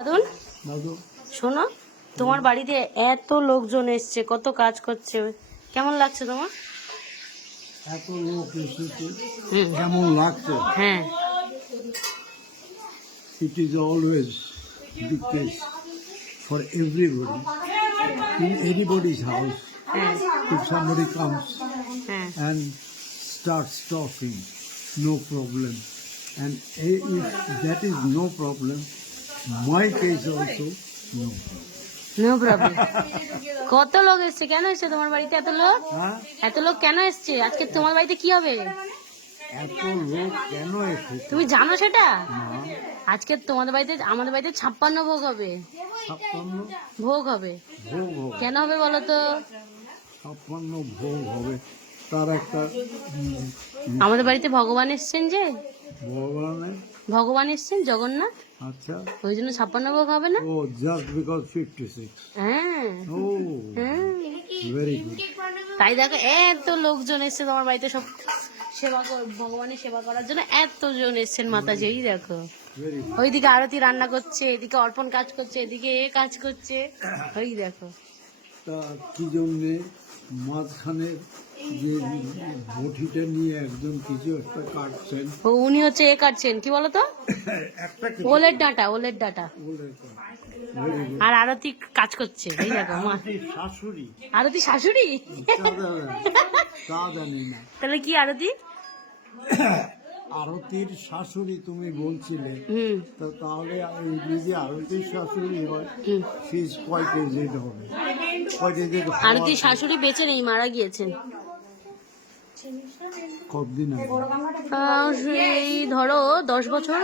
দাদুন, শোনো, তোমার বাড়িতে এত লোকজন এসছে, কত কাজ করছে, কেমন লাগছে তোমার? এত লোক এসেছে কেমন লাগছে? হ্যাঁ, it is always the case for everybody in anybody's house. হ্যাঁ, If somebody comes হ্যাঁ, and starts talking, no problem. And if that is no problem, my case also no problem. No problem. কত লোক এসছে, কেন এসছে তোমার বাড়িতে এত লোক? হ্যাঁ, এত লোক কেন এসছে? আজকে তোমার বাড়িতে কি হবে? এত লোক কেন এসেছে? তুমি জানো সেটা? না, আজকে তোমাদের বাড়িতে, আমাদের বাড়িতে 56 ভোগ হবে। 56 ভোগ হবে। ভোগ হবে। কেন হবে বলো তো? 56 ভোগ হবে, তার একটা আমাদের বাড়িতে ভগবান এসছেন, যে ভগবানের। ভগবান এসছেন জগন্নাথ, আচ্ছা, ওই জন্য 56 ভোগ হবে না? ও জাস্ট বিকজ 56। হ্যাঁ, ও হ্যাঁ। Very good. তাই দেখো, এত লোকজন এসছে তোমার বাড়িতে, সব সেবা ভগবানের সেবা করার জন্য এতজন এসছেন মাতাজি। এই দেখো, ভেরি গুড। ওইদিকে আরতি রান্না করছে, এদিকে অর্পণ কাজ করছে, এদিকে এ কাজ করছে। ওই দেখো, তা কি জন্যে মাঝখানে যে বটিটা নিয়ে একজন কিছু একটা কাটছেন, ও উনি হচ্ছে এ কাটছেন, কি বলতো, একটা ওলের ডাঁটা, ওলের ডাঁটা। Very good. আর আরতি কাজ করছে। এই দেখো, মা শাশুড়ি, আরতি শাশুড়ি। তা জানি না। তাহলে কি আরতি? আরতির শাশুড়ি তুমি বলছিলে, হুম, তা তাহলে এই যদি আরতির শাশুড়ি হয়, হুম। সি ইজ কোয়াইট এজেড হবে। কোয়াইট এজেড আরতির শাশুড়ি বেঁচে নেই, মারা গিয়েছেন। কতদিন আগে? সেই ধরো 10 বছর।